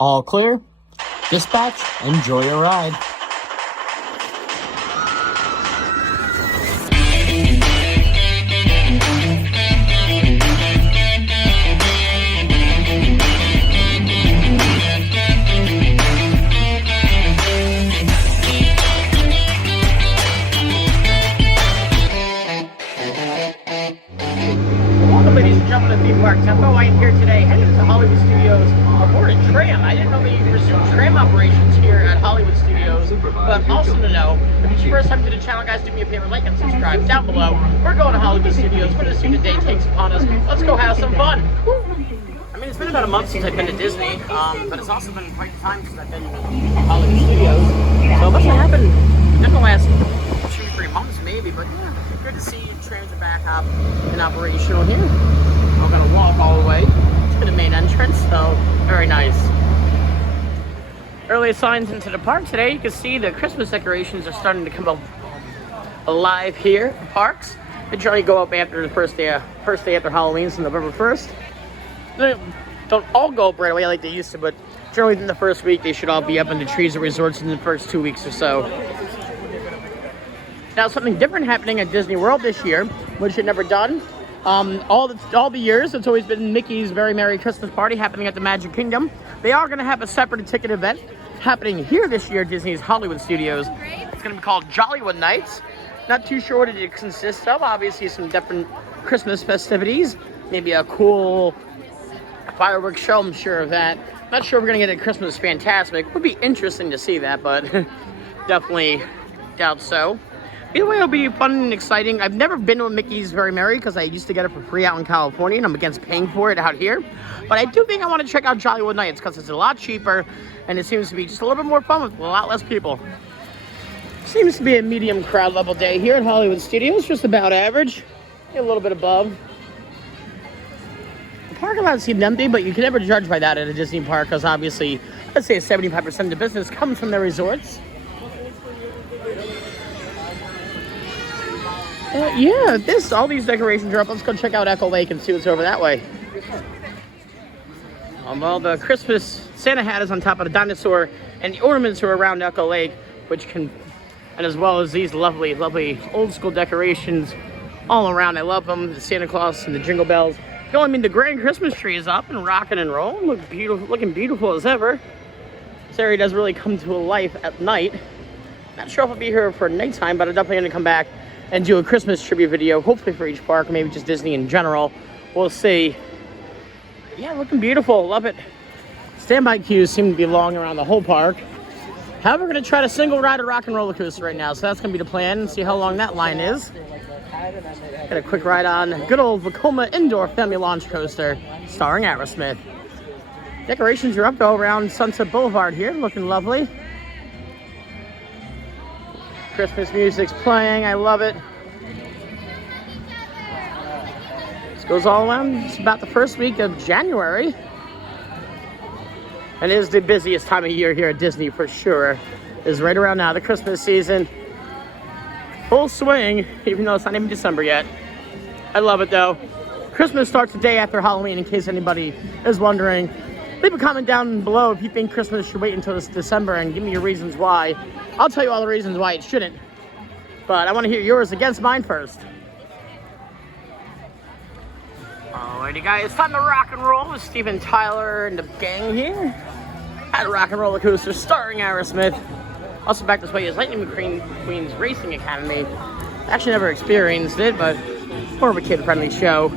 All clear. Dispatch, enjoy your ride. Welcome, ladies and gentlemen, to Theme Park Tempo. I am here today, headed to Hollywood Studios aboard a tram. I didn't know they resumed tram operations here at Hollywood Studios, but also to know, if it's your first time to the channel, guys, do me a favor, like and subscribe down below. We're going to Hollywood Studios. We're going to see what the day takes upon us. Let's go have some fun. I mean, it's been about a month since I've been to Disney, but it's also been quite a time since I've been to Hollywood Studios. So what's happened in the last 2-3 months, maybe, but yeah, good to see trams are back up and operational here. I'm gonna walk all the way to the main entrance, so very nice. Early signs into the park today, you can see the Christmas decorations are starting to come up alive here at the parks. They generally go up after the first day after Halloween, so November 1st. They don't all go up right away like they used to, but generally within the first week they should all be up in the trees at resorts in the first 2 weeks or so. Now, something different happening at Disney World this year, which had never done. All the years, it's always been Mickey's Very Merry Christmas Party happening at the Magic Kingdom. They are going to have a separate ticket event happening here this year at Disney's Hollywood Studios. It's going to be called Jollywood Nights. Not too sure what it consists of. Obviously, some different Christmas festivities. Maybe a cool fireworks show, I'm sure of that. Not sure we're going to get a Christmas Fantastic. Would be interesting to see that, but definitely doubt so. Either way, it'll be fun and exciting. I've never been to a Mickey's Very Merry because I used to get it for free out in California, and I'm against paying for it out here. But I do think I want to check out Jollywood Nights because it's a lot cheaper, and it seems to be just a little bit more fun with a lot less people. Seems to be a medium crowd level day here at Hollywood Studios, just about average, a little bit above. The parking lot seemed empty, but you can never judge by that at a Disney park because obviously, let's say 75% of the business comes from their resorts. Yeah, all these decorations are up. Let's go check out Echo Lake and see what's over that way. Well, the Christmas Santa hat is on top of the dinosaur, and the ornaments are around Echo Lake, and as well as these lovely, lovely old school decorations all around. I love them. The Santa Claus and the Jingle Bells. I mean, the grand Christmas tree is up and rocking and rolling, looking beautiful as ever. This area does really come to life at night. Not sure if I'll be here for nighttime, but I'm definitely going to come back and do a Christmas tribute video, hopefully for each park, or maybe just Disney in general. We'll see. Yeah, looking beautiful. Love it. Standby queues seem to be long around the whole park. However, we're going to try to single ride a rock and roller coaster right now, so that's going to be the plan, and see how long that line is. Got a quick ride on good old Vekoma Indoor Family Launch Coaster, starring Aerosmith. Decorations are up though around Sunset Boulevard here, looking lovely. Christmas music's playing, I love it. This goes all around, it's about the first week of January. And it is the busiest time of year here at Disney for sure. It is right around now, the Christmas season. Full swing, even though it's not even December yet. I love it though. Christmas starts the day after Halloween, in case anybody is wondering. Leave a comment down below if you think Christmas should wait until this December and give me your reasons why. I'll tell you all the reasons why it shouldn't. But I want to hear yours against mine first. Alrighty guys, it's time to rock and roll with Steven Tyler and the gang here at Rock and Roller Coaster starring Aerosmith. Also back this way is Lightning McQueen's Racing Academy. Actually never experienced it, but more of a kid-friendly show.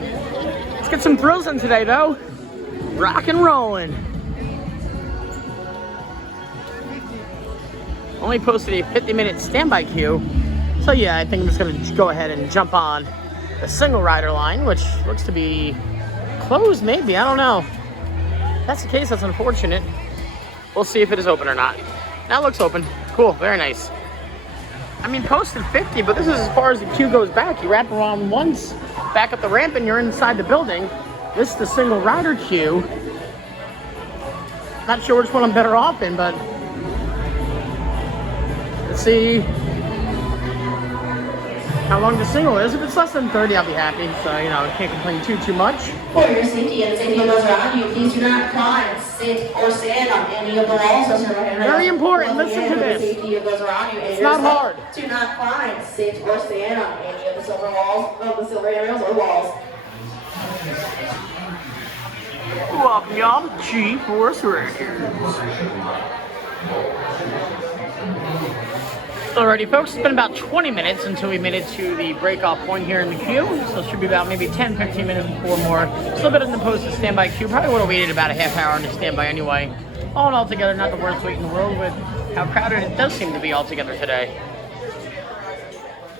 Let's get some thrills in today though. Rock and rolling. Only posted a 50-minute standby queue. So yeah, I think I'm just gonna go ahead and jump on the single rider line, which looks to be closed maybe, I don't know. If that's the case, that's unfortunate. We'll see if it is open or not. Now it looks open. Cool, very nice. I mean, posted 50, but this is as far as the queue goes back. You wrap around once, back up the ramp, and you're inside the building. This is the single rider queue. Not sure which one I'm better off in, but let's see. how long the single is. If it's less than 30, I'll be happy. So, you know, I can't complain too much. For your safety and the safety of those around you, please do not climb, sit, or stand on any of the walls. Very important. Listen to this. Safety of those around you. It's not hard. Do not climb, sit, or stand on any of the silver walls, of the silver aerials or walls. Welcome, y'all, to G-Force Records. Alrighty, folks, it's been about 20 minutes until we made it to the breakoff point here in the queue. So it should be about maybe 10-15 minutes before more. Still a bit in the posted standby queue. Probably would have waited about a half hour on the standby anyway. All in all together, not the worst wait in the world with how crowded it does seem to be altogether today.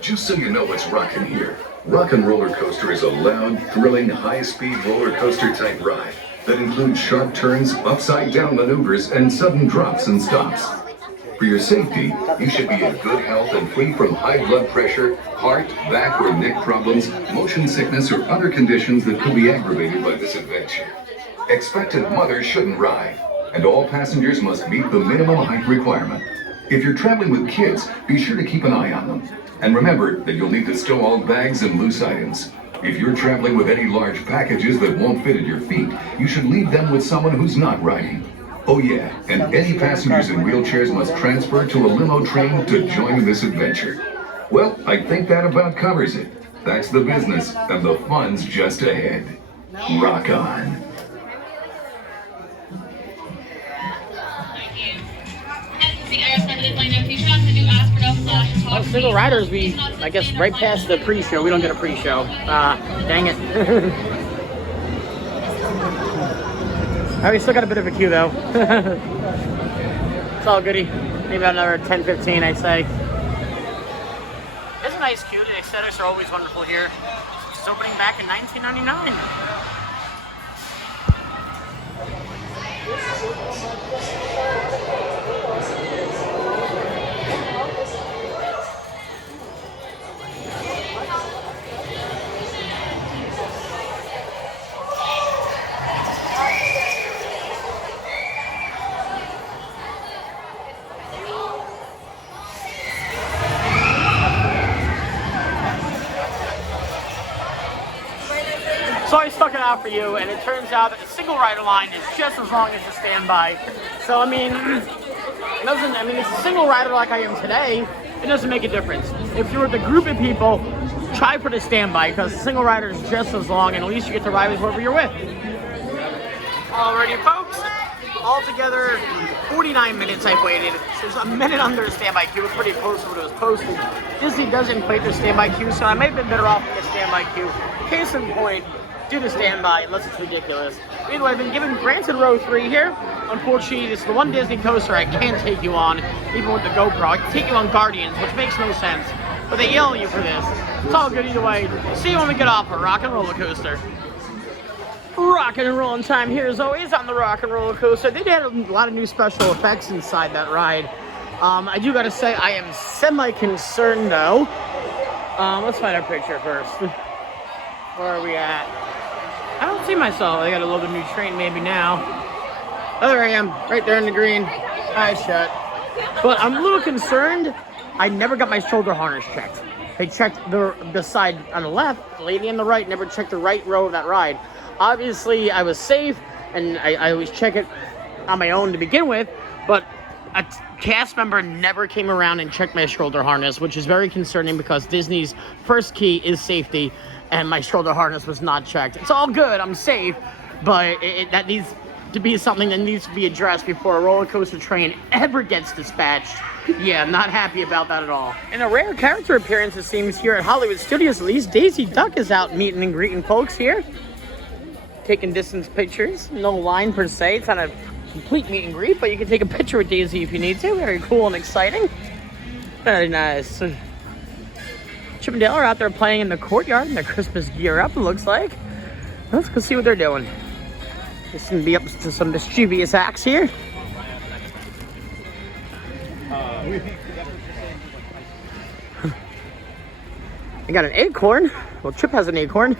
Just so you know what's rockin' here, Rock and Roller Coaster is a loud, thrilling, high-speed roller coaster type ride that includes sharp turns, upside-down maneuvers, and sudden drops and stops. For your safety, you should be in good health and free from high blood pressure, heart, back, or neck problems, motion sickness, or other conditions that could be aggravated by this adventure. Expectant mothers shouldn't ride, and all passengers must meet the minimum height requirement. If you're traveling with kids, be sure to keep an eye on them. And remember that you'll need to stow all bags and loose items. If you're traveling with any large packages that won't fit at your feet, you should leave them with someone who's not riding. Oh yeah, and any passengers in wheelchairs must transfer to a limo train to join this adventure. Well, I think that about covers it. That's the business, and the fun's just ahead. Rock on. Well, single riders, I guess, right past the pre-show. We don't get a pre-show. Dang it. We still got a bit of a queue, though. It's all goody. Maybe about another 10-15, I'd say. It's a nice queue. The aesthetics are always wonderful here. It's opening back in 1999. So I stuck it out for you, and it turns out that the single rider line is just as long as the standby. So I mean, it's a single rider like I am today. It doesn't make a difference. If you're with a group of people, try for the standby because the single rider is just as long, and at least you get to ride with whoever you're with. Alrighty, folks. Altogether, 49 minutes I've waited. So there's a minute under the standby queue. It's pretty close to what it was posted. Disney doesn't play their standby queue, so I may have been better off in the standby queue. Case in point, do the standby unless it's ridiculous. Anyway, I've been given granted row 3 here. Unfortunately, this is the one Disney coaster I can't take you on, even with the GoPro. I can take you on Guardians, which makes no sense. But they yell at you for this. It's all good either way. See you when we get off a Rock and Roller Coaster. Rockin' and rollin' time here as always on the Rock and Roller Coaster. They had a lot of new special effects inside that ride. I do gotta say, I am semi-concerned though. Let's find our picture first. Where are we at? I don't see myself. I got a little new train maybe now. Oh, there I am, right there in the green. Eyes shut. But I'm a little concerned. I never got my shoulder harness checked. They checked the side on the left, the lady on the right never checked the right row of that ride. Obviously, I was safe, and I always check it on my own to begin with, but a cast member never came around and checked my shoulder harness, which is very concerning because Disney's first key is safety, and my shoulder harness was not checked. It's all good, I'm safe, but that needs to be something that needs to be addressed before a roller coaster train ever gets dispatched. Yeah, I'm not happy about that at all. And a rare character appearance, it seems, here at Hollywood Studios. At least Daisy Duck is out meeting and greeting folks here. Taking distance pictures. No line per se. It's not a complete meet and greet, but you can take a picture with Daisy if you need to. Very cool and exciting. Very nice. Chip and Dale are out there playing in the courtyard in their Christmas gear up, it looks like. Let's go see what they're doing. This can be up to some mischievous acts here. I got an acorn. Well, Chip has an acorn.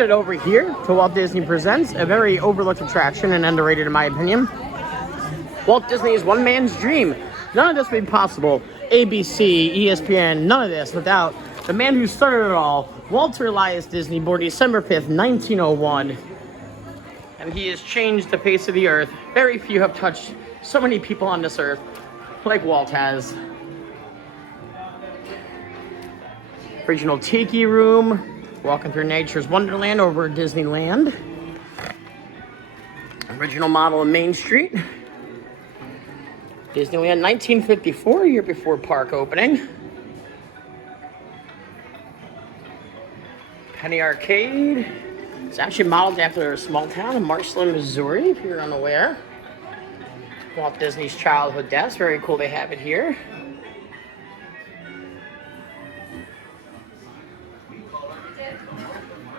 headed over here to Walt Disney Presents, a very overlooked attraction and underrated in my opinion. Walt Disney is one man's dream. None of this would be possible. ABC, ESPN, none of this without the man who started it all, Walter Elias Disney, born December 5th, 1901. And he has changed the face of the earth. Very few have touched so many people on this earth like Walt has. Original tiki room, walking through nature's wonderland over at Disneyland. Original model of Main Street. Disneyland, 1954, a year before park opening. Penny Arcade. It's actually modeled after a small town in Marshland, Missouri, if you're unaware. Walt Disney's childhood desk, very cool they have it here.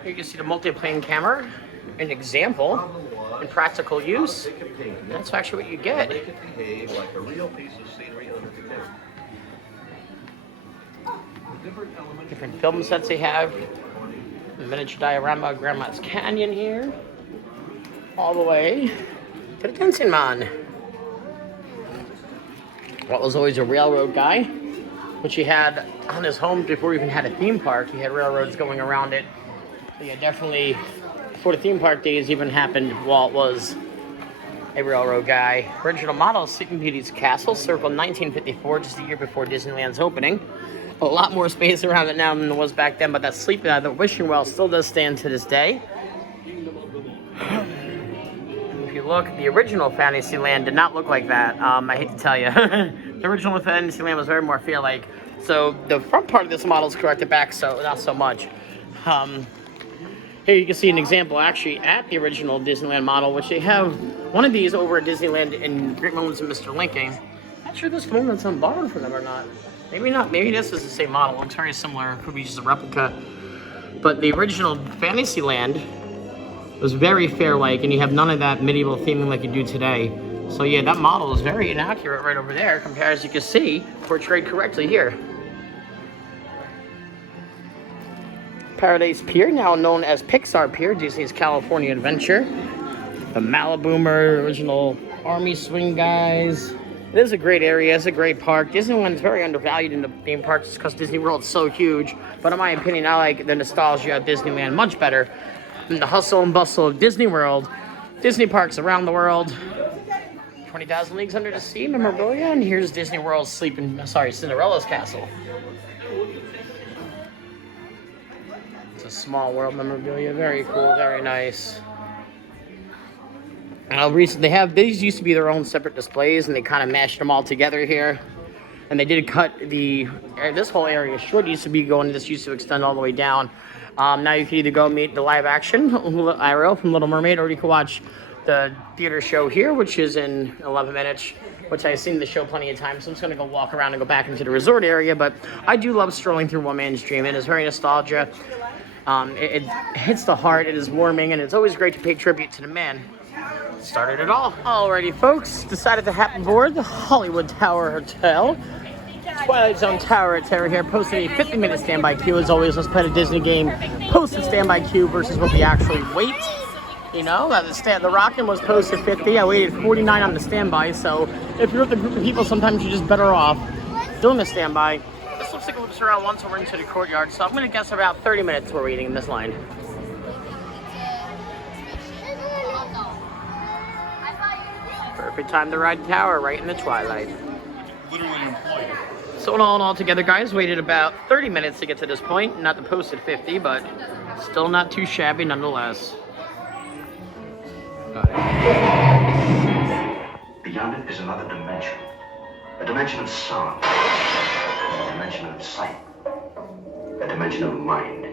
Here you can see the multi-plane camera, an example in practical use. That's actually what you get. Like a real piece of scenery under the Different film sets they have. The miniature diorama of Grandma's Canyon here. All the way to the Dancing Man. Walt was always a railroad guy, which he had on his home before he even had a theme park. He had railroads going around it. So yeah, definitely, before the theme park days even happened, Walt was a railroad guy. Original model, Sleeping Beauty's Castle, circled 1954, just a year before Disneyland's opening. A lot more space around it now than there was back then, but that the wishing well still does stand to this day. If you look, the original Fantasyland did not look like that. I hate to tell you. The original Fantasyland was very more fair-like. So the front part of this model is correct, the back so not so much. Here you can see an example actually at the original Disneyland model, which they have one of these over at Disneyland in Great Moments of Mr. Lincoln. Not sure this one that's on borrowed from them or not. Maybe not. Maybe this is the same model. Looks very similar. Could be just a replica. But the original Fantasyland was very fair-like, and you have none of that medieval theming like you do today. So yeah, that model is very inaccurate right over there, compared, as you can see, portrayed correctly here. Paradise Pier, now known as Pixar Pier, Disney's California Adventure. The Maliboomer, original Army Swing guys. It is a great area, it's a great park. Disneyland is very undervalued in the theme parks just because Disney World is so huge. But in my opinion, I like the nostalgia of Disneyland much better than the hustle and bustle of Disney World. Disney parks around the world. 20,000 Leagues Under the Sea memorabilia, and here's Disney World's Cinderella's castle. It's a Small World memorabilia, very cool, very nice. And these used to be their own separate displays, and they kind of mashed them all together here. And they did cut this whole area short. This used to extend all the way down. Now you can either go meet the live action Ariel from Little Mermaid, or you can watch the theater show here, which is in 11 minutes, which I've seen the show plenty of times. So I'm just going to go walk around and go back into the resort area. But I do love strolling through One Man's Dream. It is very nostalgia. It hits the heart. It is warming, and it's always great to pay tribute to the man started it all. Alrighty, folks, decided to hop aboard the Hollywood Tower Hotel. Twilight Zone Tower Hotel here, posted a 50-minute standby queue. As always, let's play a Disney game. Posted standby queue versus what we actually wait. You know, the Rockin' was posted 50. I waited 49 on the standby. So if you're with a group of people, sometimes you're just better off doing the standby. This looks like it loops around once we're into the courtyard. So I'm going to guess about 30 minutes we're waiting in this line. Perfect time to ride the tower, right in the twilight. So in all together, guys, waited about 30 minutes to get to this point. Not the posted 50, but still not too shabby nonetheless. Got it. Beyond it is another dimension. A dimension of sound. A dimension of sight. A dimension of mind.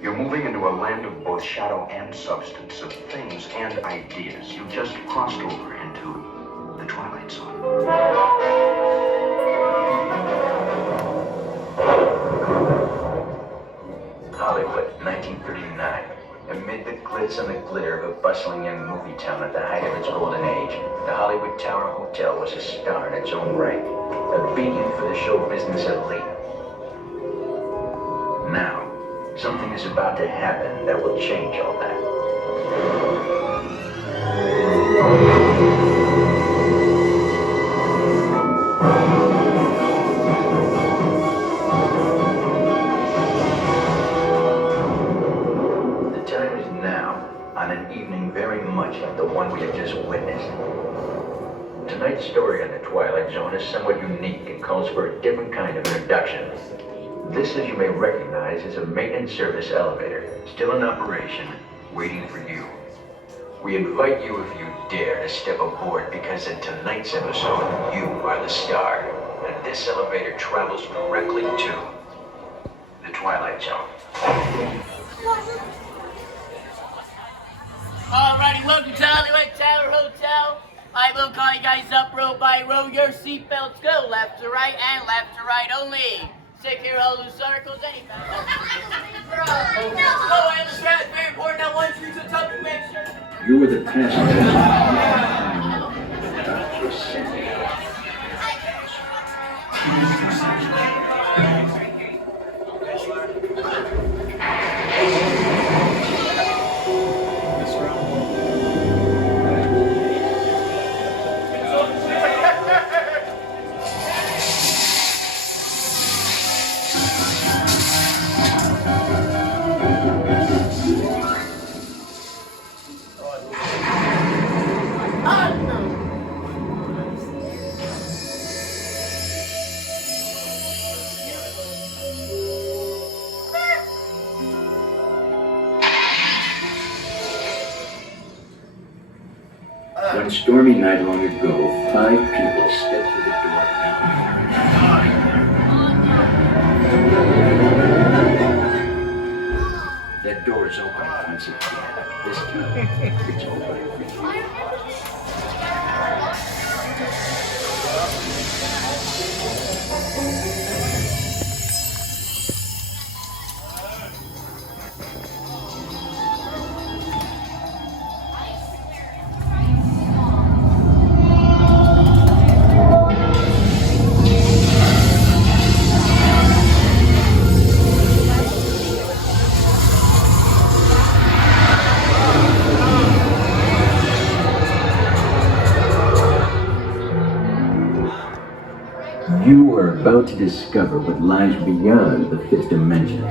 You're moving into a land of both shadow and substance, of things and ideas. You just crossed over into the Twilight Zone. Hollywood, 1939. Amid the glitz and the glitter of a bustling young movie town at the height of its golden age, the Hollywood Tower Hotel was a star in its own right, a beacon for the show business elite. Now, Something is about to happen that will change all that. The time is now, on an evening very much like the one we have just witnessed. Tonight's story on the Twilight Zone is somewhat unique and calls for a different kind of introduction. This, as you may recognize, is a maintenance service elevator, still in operation, waiting for you. We invite you, if you dare, to step aboard, because in tonight's episode, you are the star, and this elevator travels directly to the Twilight Zone. Alrighty, welcome to Hollywood Tower Hotel. I will call you guys up row by row. Your seatbelts go left to right and left to right only. Take care of all loose articles, any Oh, and the strap is very important. Now, once you to the top, you make sure. You were the passenger. Dr. Cindy. One stormy night long ago, 5 people stepped through the door. That door is open once again. This time, it's open for you. You are about to discover what lies beyond the fifth dimension,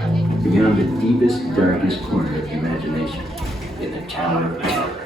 beyond the deepest, darkest corner of imagination, in the Tower of Terror.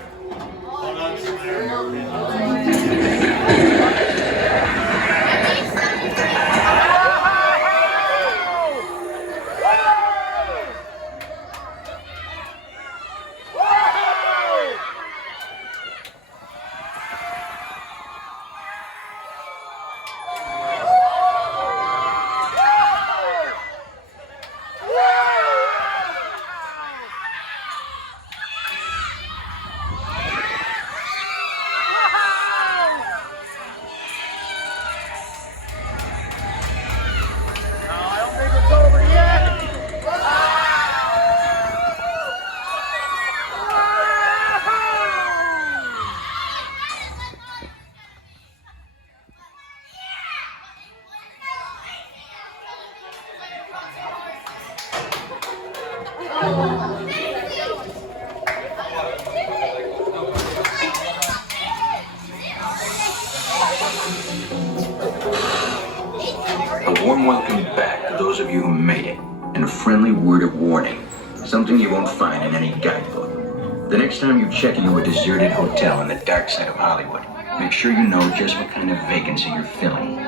A warm welcome back to those of you who made it, and a friendly word of warning. Something you won't find in any guidebook. The next time you check into a deserted hotel in the dark side of Hollywood, make sure you know just what kind of vacancy you're filling,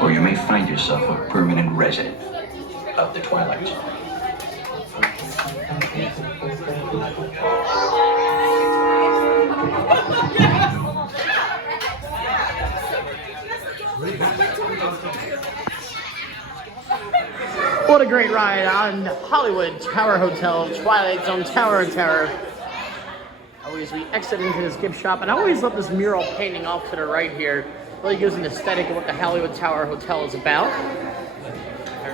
or you may find yourself a permanent resident of the Twilight Zone. What a great ride on Hollywood Tower Hotel, Twilight Zone Tower of Terror. Always we exit into this gift shop, and I always love this mural painting off to the right here. Really gives an aesthetic of what the Hollywood Tower Hotel is about.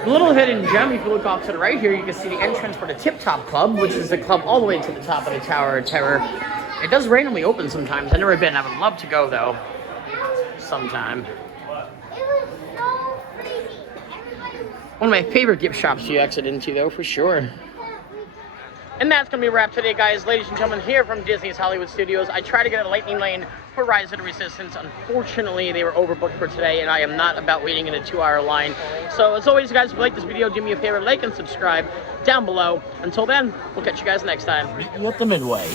A little hidden gem, if you look off to the right here, you can see the entrance for the Tip Top Club, which is the club all the way to the top of the Tower of Terror. It does randomly open sometimes. I've never been. I would love to go, though, sometime. One of my favorite gift shops you exit into, though, for sure. And that's going to be a wrap today, guys. Ladies and gentlemen, here from Disney's Hollywood Studios. I tried to get a lightning lane for Rise of the Resistance. Unfortunately, they were overbooked for today, and I am not about waiting in a 2-hour line. So, as always, guys, if you like this video, do me a favor, like and subscribe down below. Until then, we'll catch you guys next time. Meet you at the Midway.